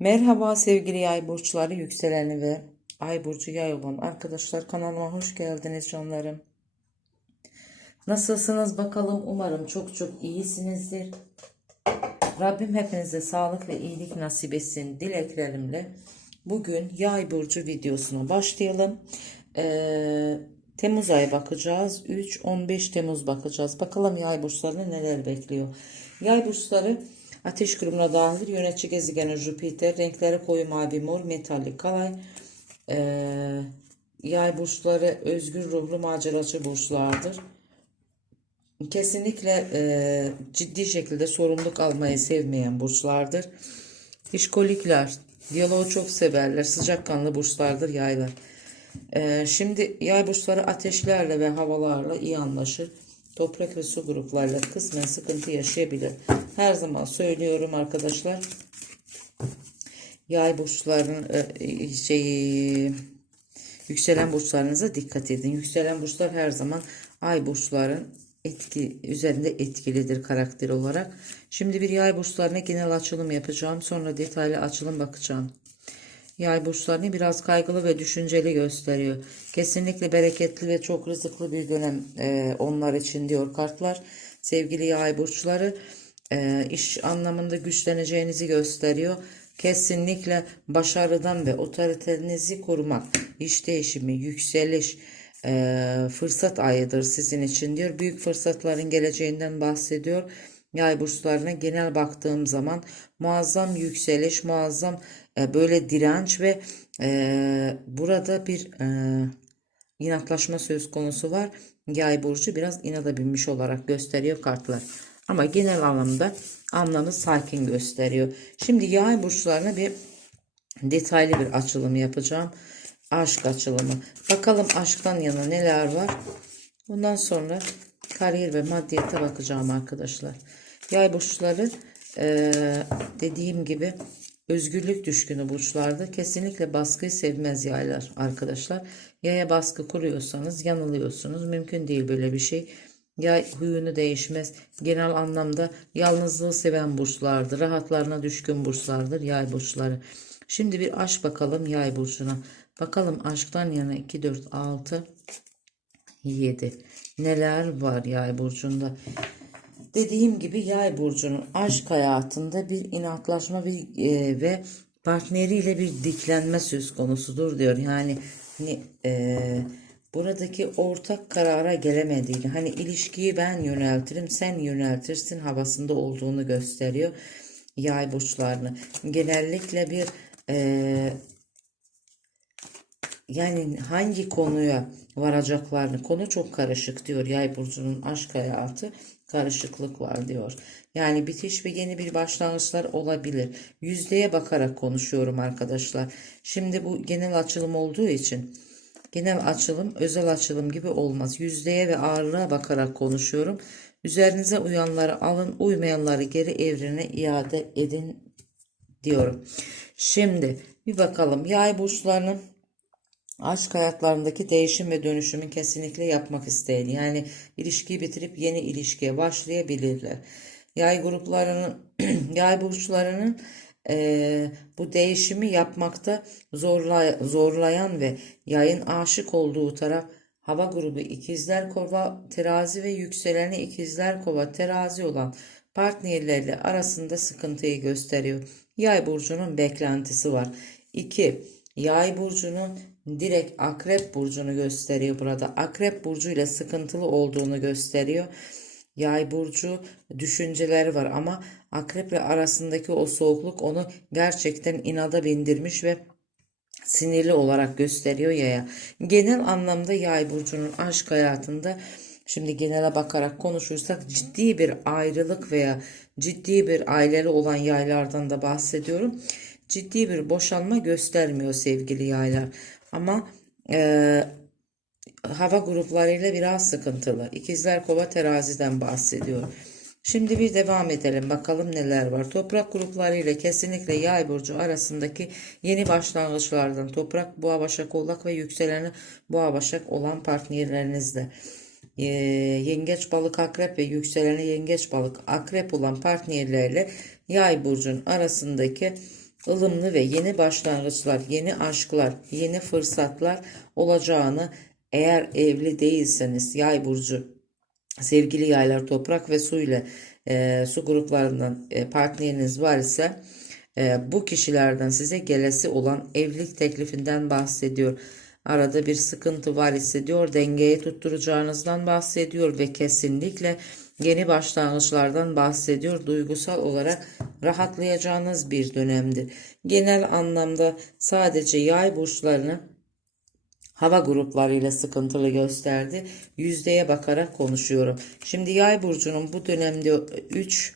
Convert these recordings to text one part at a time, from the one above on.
Merhaba sevgili yay burçları, yükseleni ve ay burcu yay olan arkadaşlar kanalıma hoş geldiniz canlarım. Nasılsınız bakalım umarım çok çok iyisinizdir. Rabbim hepinize sağlık ve iyilik nasip etsin dileklerimle. Bugün yay burcu videosuna başlayalım. Ee, Temmuz ayı bakacağız. 3-15 Temmuz bakacağız. Bakalım yay burçlarını neler bekliyor. Yay burçları ateş grubuna dahil yönetici gezegeni Jüpiter. Renkleri koyu mavi mor metalik kalay. Ee, yay burçları özgür ruhlu maceracı burçlardır. Kesinlikle e, ciddi şekilde sorumluluk almayı sevmeyen burçlardır. İşkolikler, diyaloğu çok severler, sıcakkanlı burçlardır yaylar. E, şimdi yay burçları ateşlerle ve havalarla iyi anlaşır. Toprak ve su gruplarıyla kısmen sıkıntı yaşayabilir. Her zaman söylüyorum arkadaşlar. Yay burçların e, şey yükselen burçlarınıza dikkat edin. Yükselen burçlar her zaman ay burçların etki üzerinde etkilidir karakter olarak. Şimdi bir yay burçlarına genel açılım yapacağım. Sonra detaylı açılım bakacağım. Yay burçlarını biraz kaygılı ve düşünceli gösteriyor. Kesinlikle bereketli ve çok rızıklı bir dönem e, onlar için diyor kartlar. Sevgili yay burçları e, iş anlamında güçleneceğinizi gösteriyor. Kesinlikle başarıdan ve otoritenizi korumak, iş değişimi, yükseliş, e, fırsat ayıdır sizin için diyor. Büyük fırsatların geleceğinden bahsediyor. Yay burçlarına genel baktığım zaman muazzam yükseliş, muazzam e, böyle direnç ve e, burada bir e, inatlaşma söz konusu var. Yay burcu biraz inada binmiş olarak gösteriyor kartlar. Ama genel anlamda anlamı sakin gösteriyor. Şimdi yay burçlarına bir detaylı bir açılım yapacağım. Aşk açılımı. Bakalım aşktan yana neler var. Bundan sonra kariyer ve maddiyete bakacağım arkadaşlar. Yay burçları e, dediğim gibi özgürlük düşkünü burçlarda kesinlikle baskıyı sevmez yaylar arkadaşlar. Yaya baskı kuruyorsanız yanılıyorsunuz. Mümkün değil böyle bir şey. Yay huyunu değişmez. Genel anlamda yalnızlığı seven burçlardır. Rahatlarına düşkün burçlardır yay burçları. Şimdi bir aşk bakalım yay burcuna. Bakalım aşktan yana 2, 4, 6, 7. Neler var yay burcunda? Dediğim gibi yay burcunun aşk hayatında bir inatlaşma bir, e, ve partneriyle bir diklenme söz konusudur diyor. Yani hani e, buradaki ortak karara gelemediğini hani ilişkiyi ben yöneltirim sen yöneltirsin havasında olduğunu gösteriyor yay burçlarını. Genellikle bir e, yani hangi konuya varacaklarını konu çok karışık diyor yay burcunun aşk hayatı karışıklık var diyor. Yani bitiş ve yeni bir başlangıçlar olabilir. Yüzdeye bakarak konuşuyorum arkadaşlar. Şimdi bu genel açılım olduğu için genel açılım özel açılım gibi olmaz. Yüzdeye ve ağırlığa bakarak konuşuyorum. Üzerinize uyanları alın, uymayanları geri evrene iade edin diyorum. Şimdi bir bakalım yay burçlarının aşk hayatlarındaki değişim ve dönüşümü kesinlikle yapmak isteyen yani ilişkiyi bitirip yeni ilişkiye başlayabilirler. Yay gruplarının yay burçlarının e, bu değişimi yapmakta zorlay, zorlayan ve yayın aşık olduğu taraf hava grubu ikizler kova terazi ve yükseleni ikizler kova terazi olan partnerlerle arasında sıkıntıyı gösteriyor. Yay burcunun beklentisi var. 2. Yay burcunun direkt akrep burcunu gösteriyor burada. Akrep burcu ile sıkıntılı olduğunu gösteriyor. Yay burcu düşünceleri var ama akreple arasındaki o soğukluk onu gerçekten inada bindirmiş ve sinirli olarak gösteriyor yaya. Genel anlamda yay burcunun aşk hayatında şimdi genele bakarak konuşursak ciddi bir ayrılık veya ciddi bir aileli olan yaylardan da bahsediyorum. Ciddi bir boşanma göstermiyor sevgili yaylar. Ama e, hava gruplarıyla biraz sıkıntılı. İkizler kova teraziden bahsediyor. Şimdi bir devam edelim bakalım neler var. Toprak grupları ile kesinlikle yay burcu arasındaki yeni başlangıçlardan toprak, boğa, başak, oğlak ve yükseleni boğa, başak olan partnerlerinizde. Ee, yengeç, balık, akrep ve yükseleni yengeç, balık, akrep olan partnerlerle yay burcun arasındaki ılımlı ve yeni başlangıçlar, yeni aşklar, yeni fırsatlar olacağını eğer evli değilseniz yay burcu sevgili yaylar toprak ve su ile e, su gruplarından e, partneriniz var ise e, bu kişilerden size gelesi olan evlilik teklifinden bahsediyor. Arada bir sıkıntı var ise diyor dengeye tutturacağınızdan bahsediyor ve kesinlikle yeni başlangıçlardan bahsediyor. Duygusal olarak rahatlayacağınız bir dönemdir. Genel anlamda sadece yay burçlarını hava gruplarıyla sıkıntılı gösterdi. Yüzdeye bakarak konuşuyorum. Şimdi yay burcunun bu dönemde 3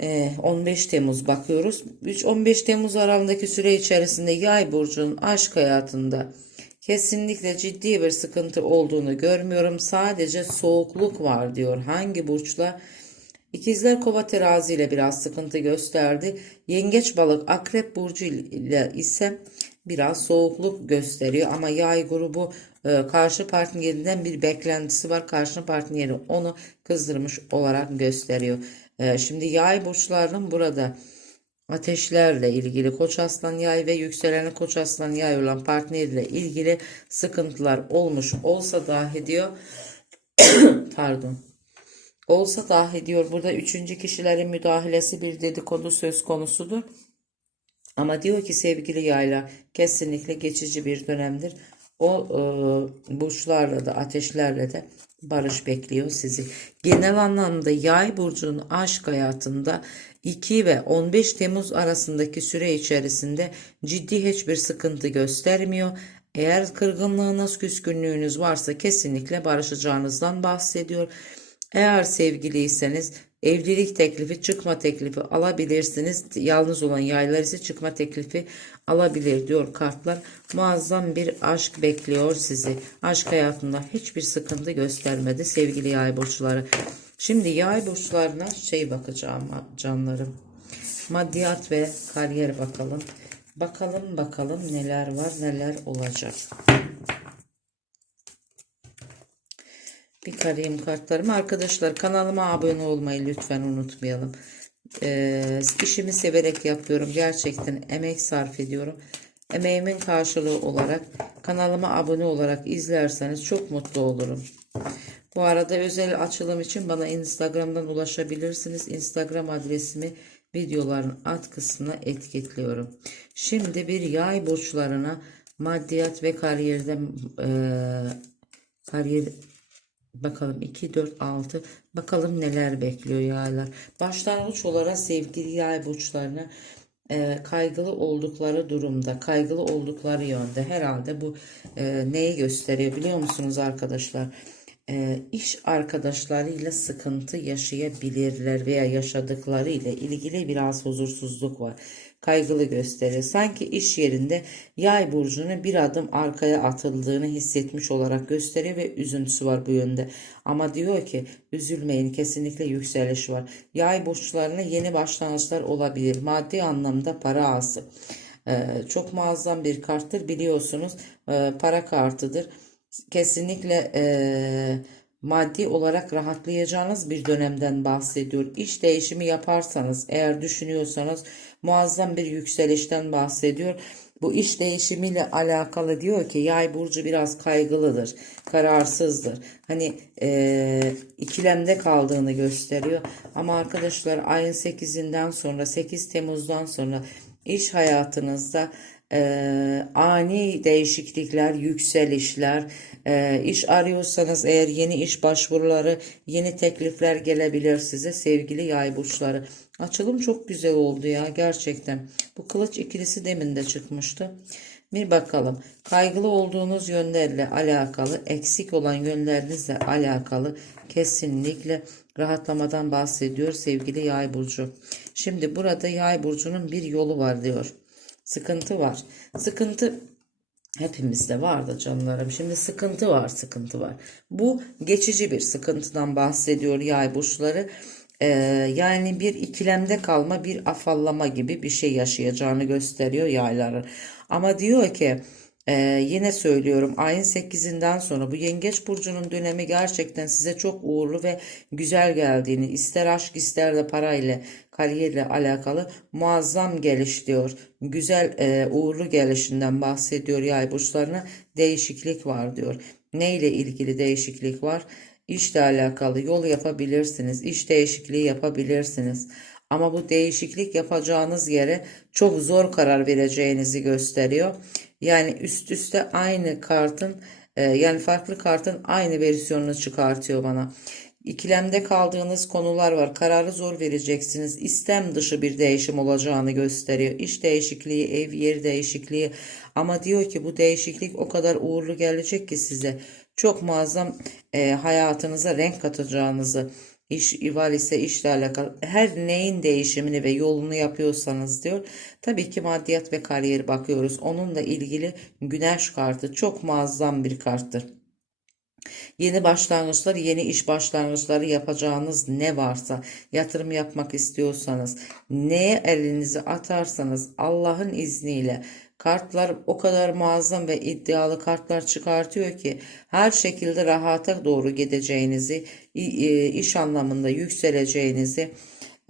e, 15 Temmuz bakıyoruz. 3-15 Temmuz aralığındaki süre içerisinde yay burcunun aşk hayatında kesinlikle ciddi bir sıkıntı olduğunu görmüyorum. Sadece soğukluk var diyor. Hangi burçla? İkizler kova terazi ile biraz sıkıntı gösterdi. Yengeç balık akrep burcu ile ise biraz soğukluk gösteriyor. Ama yay grubu e, karşı partnerinden bir beklentisi var. Karşı partneri onu kızdırmış olarak gösteriyor. E, şimdi yay burçlarının burada ateşlerle ilgili koç aslan yay ve yükseleni koç aslan yay olan partneriyle ilgili sıkıntılar olmuş olsa dahi diyor pardon olsa dahi diyor burada üçüncü kişilerin müdahalesi bir dedikodu söz konusudur. Ama diyor ki sevgili yayla kesinlikle geçici bir dönemdir. O e, burçlarla da ateşlerle de barış bekliyor sizi. Genel anlamda yay burcunun aşk hayatında 2 ve 15 Temmuz arasındaki süre içerisinde ciddi hiçbir sıkıntı göstermiyor. Eğer kırgınlığınız, küskünlüğünüz varsa kesinlikle barışacağınızdan bahsediyor. Eğer sevgiliyseniz evlilik teklifi, çıkma teklifi alabilirsiniz. Yalnız olan yaylar ise çıkma teklifi alabilir diyor kartlar. Muazzam bir aşk bekliyor sizi. Aşk hayatında hiçbir sıkıntı göstermedi sevgili yay burçları. Şimdi yay burçlarına şey bakacağım canlarım. Maddiyat ve kariyer bakalım. Bakalım bakalım neler var neler olacak. Bir karayım kartlarımı. Arkadaşlar kanalıma abone olmayı lütfen unutmayalım. Ee, işimi severek yapıyorum. Gerçekten emek sarf ediyorum. Emeğimin karşılığı olarak kanalıma abone olarak izlerseniz çok mutlu olurum. Bu arada özel açılım için bana Instagram'dan ulaşabilirsiniz. Instagram adresimi videoların alt kısmına etiketliyorum. Şimdi bir yay burçlarına maddiyat ve kariyerde e, kariyer Bakalım 2, 4, 6. Bakalım neler bekliyor yaylar. Başlangıç olarak sevgili yay burçlarına e, kaygılı oldukları durumda, kaygılı oldukları yönde herhalde bu e, neyi gösteriyor biliyor musunuz arkadaşlar? E, iş arkadaşlarıyla sıkıntı yaşayabilirler veya yaşadıkları ile ilgili biraz huzursuzluk var kaygılı gösterir. Sanki iş yerinde yay burcunun bir adım arkaya atıldığını hissetmiş olarak gösteriyor ve üzüntüsü var bu yönde. Ama diyor ki üzülmeyin kesinlikle yükseliş var. Yay burçlarına yeni başlangıçlar olabilir. Maddi anlamda para ağası. Ee, çok muazzam bir karttır biliyorsunuz. Ee, para kartıdır. Kesinlikle eee maddi olarak rahatlayacağınız bir dönemden bahsediyor. İş değişimi yaparsanız eğer düşünüyorsanız muazzam bir yükselişten bahsediyor. Bu iş değişimiyle alakalı diyor ki yay burcu biraz kaygılıdır, kararsızdır. Hani e, ikilemde kaldığını gösteriyor. Ama arkadaşlar ayın 8'inden sonra 8 Temmuz'dan sonra iş hayatınızda e, ani değişiklikler, yükselişler, e, iş arıyorsanız eğer yeni iş başvuruları, yeni teklifler gelebilir size sevgili yay burçları. Açılım çok güzel oldu ya gerçekten. Bu kılıç ikilisi demin de çıkmıştı. Bir bakalım. Kaygılı olduğunuz yönlerle alakalı, eksik olan yönlerinizle alakalı kesinlikle rahatlamadan bahsediyor sevgili yay burcu. Şimdi burada yay burcunun bir yolu var diyor. Sıkıntı var. Sıkıntı hepimizde vardı canlarım. Şimdi sıkıntı var, sıkıntı var. Bu geçici bir sıkıntıdan bahsediyor yay burçları. Ee, yani bir ikilemde kalma, bir afallama gibi bir şey yaşayacağını gösteriyor yayların. Ama diyor ki Ee, yine söylüyorum ayın 8'inden sonra bu yengeç burcunun dönemi gerçekten size çok uğurlu ve güzel geldiğini ister aşk ister de parayla kariyerle alakalı muazzam geliş diyor. Güzel e, uğurlu gelişinden bahsediyor yay burçlarına değişiklik var diyor. Ne ile ilgili değişiklik var? İşle alakalı yol yapabilirsiniz. iş değişikliği yapabilirsiniz. Ama bu değişiklik yapacağınız yere çok zor karar vereceğinizi gösteriyor. Yani üst üste aynı kartın e, yani farklı kartın aynı versiyonunu çıkartıyor bana. İkilemde kaldığınız konular var. Kararı zor vereceksiniz. İstem dışı bir değişim olacağını gösteriyor. İş değişikliği, ev yer değişikliği. Ama diyor ki bu değişiklik o kadar uğurlu gelecek ki size. Çok muazzam e, hayatınıza renk katacağınızı iş var ise işle alakalı her neyin değişimini ve yolunu yapıyorsanız diyor. Tabii ki maddiyat ve kariyer bakıyoruz. Onunla ilgili güneş kartı çok muazzam bir karttır. Yeni başlangıçlar, yeni iş başlangıçları yapacağınız ne varsa, yatırım yapmak istiyorsanız, neye elinizi atarsanız Allah'ın izniyle kartlar o kadar muazzam ve iddialı kartlar çıkartıyor ki her şekilde rahata doğru gideceğinizi, e, iş anlamında yükseleceğinizi,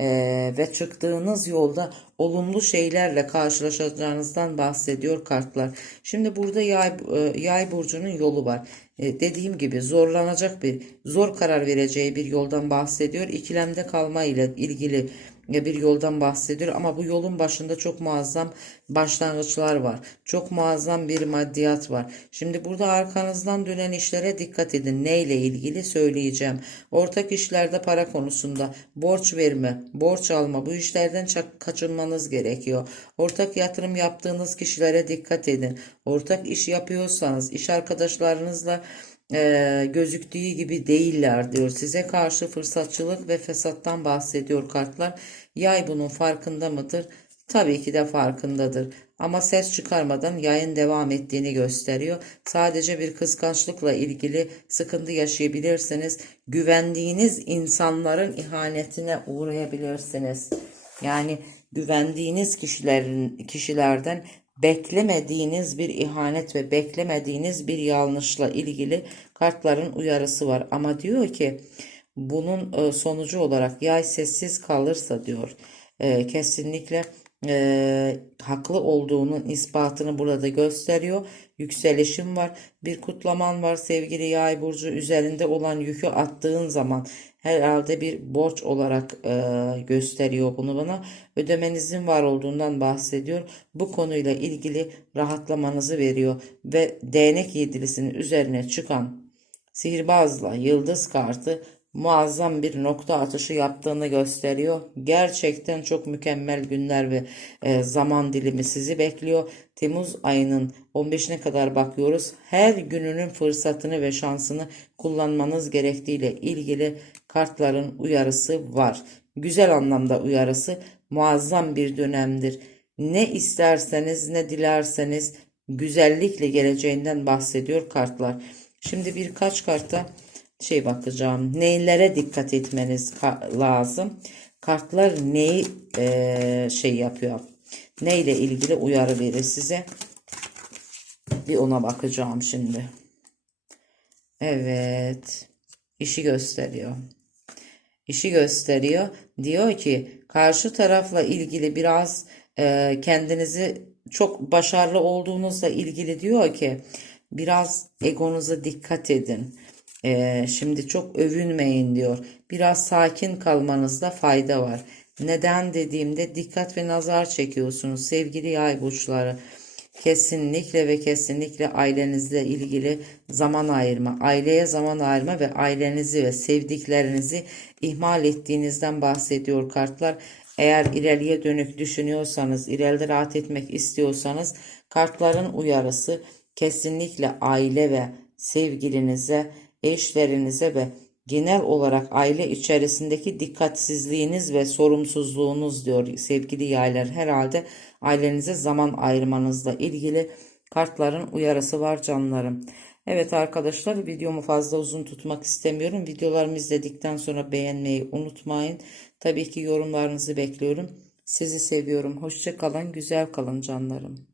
ee, ve çıktığınız yolda olumlu şeylerle karşılaşacağınızdan bahsediyor kartlar. Şimdi burada yay, e, yay burcunun yolu var. E, dediğim gibi zorlanacak bir, zor karar vereceği bir yoldan bahsediyor. İkilemde kalma ile ilgili bir yoldan bahsediyor ama bu yolun başında çok muazzam başlangıçlar var. Çok muazzam bir maddiyat var. Şimdi burada arkanızdan dönen işlere dikkat edin. Ne ile ilgili söyleyeceğim. Ortak işlerde para konusunda borç verme, borç alma bu işlerden kaçınmanız gerekiyor. Ortak yatırım yaptığınız kişilere dikkat edin. Ortak iş yapıyorsanız iş arkadaşlarınızla e, gözüktüğü gibi değiller diyor. Size karşı fırsatçılık ve fesattan bahsediyor kartlar. Yay bunun farkında mıdır? Tabii ki de farkındadır. Ama ses çıkarmadan yayın devam ettiğini gösteriyor. Sadece bir kıskançlıkla ilgili sıkıntı yaşayabilirsiniz. Güvendiğiniz insanların ihanetine uğrayabilirsiniz. Yani güvendiğiniz kişilerin kişilerden beklemediğiniz bir ihanet ve beklemediğiniz bir yanlışla ilgili kartların uyarısı var. Ama diyor ki bunun e, sonucu olarak yay sessiz kalırsa diyor e, kesinlikle e, haklı olduğunun ispatını burada gösteriyor. Yükselişim var. Bir kutlaman var sevgili yay burcu üzerinde olan yükü attığın zaman herhalde bir borç olarak e, gösteriyor bunu bana. Ödemenizin var olduğundan bahsediyor. Bu konuyla ilgili rahatlamanızı veriyor ve değnek yedilisinin üzerine çıkan sihirbazla yıldız kartı muazzam bir nokta atışı yaptığını gösteriyor. Gerçekten çok mükemmel günler ve e, zaman dilimi sizi bekliyor. Temmuz ayının 15'ine kadar bakıyoruz. Her gününün fırsatını ve şansını kullanmanız gerektiğiyle ilgili kartların uyarısı var. Güzel anlamda uyarısı muazzam bir dönemdir. Ne isterseniz ne dilerseniz güzellikle geleceğinden bahsediyor kartlar. Şimdi birkaç karta şey bakacağım. Neylere dikkat etmeniz lazım? Kartlar neyi e, şey yapıyor? Neyle ilgili uyarı verir size? Bir ona bakacağım şimdi. Evet. İşi gösteriyor. İşi gösteriyor. Diyor ki karşı tarafla ilgili biraz e, kendinizi çok başarılı olduğunuzla ilgili diyor ki biraz egonuza dikkat edin. Ee, şimdi çok övünmeyin diyor. Biraz sakin kalmanızda fayda var. Neden dediğimde dikkat ve nazar çekiyorsunuz sevgili yay burçları. Kesinlikle ve kesinlikle ailenizle ilgili zaman ayırma, aileye zaman ayırma ve ailenizi ve sevdiklerinizi ihmal ettiğinizden bahsediyor kartlar. Eğer ileriye dönük düşünüyorsanız, ileride rahat etmek istiyorsanız kartların uyarısı kesinlikle aile ve sevgilinize eşlerinize ve genel olarak aile içerisindeki dikkatsizliğiniz ve sorumsuzluğunuz diyor sevgili yaylar. Herhalde ailenize zaman ayırmanızla ilgili kartların uyarısı var canlarım. Evet arkadaşlar videomu fazla uzun tutmak istemiyorum. Videolarımı izledikten sonra beğenmeyi unutmayın. Tabii ki yorumlarınızı bekliyorum. Sizi seviyorum. Hoşça kalın, güzel kalın canlarım.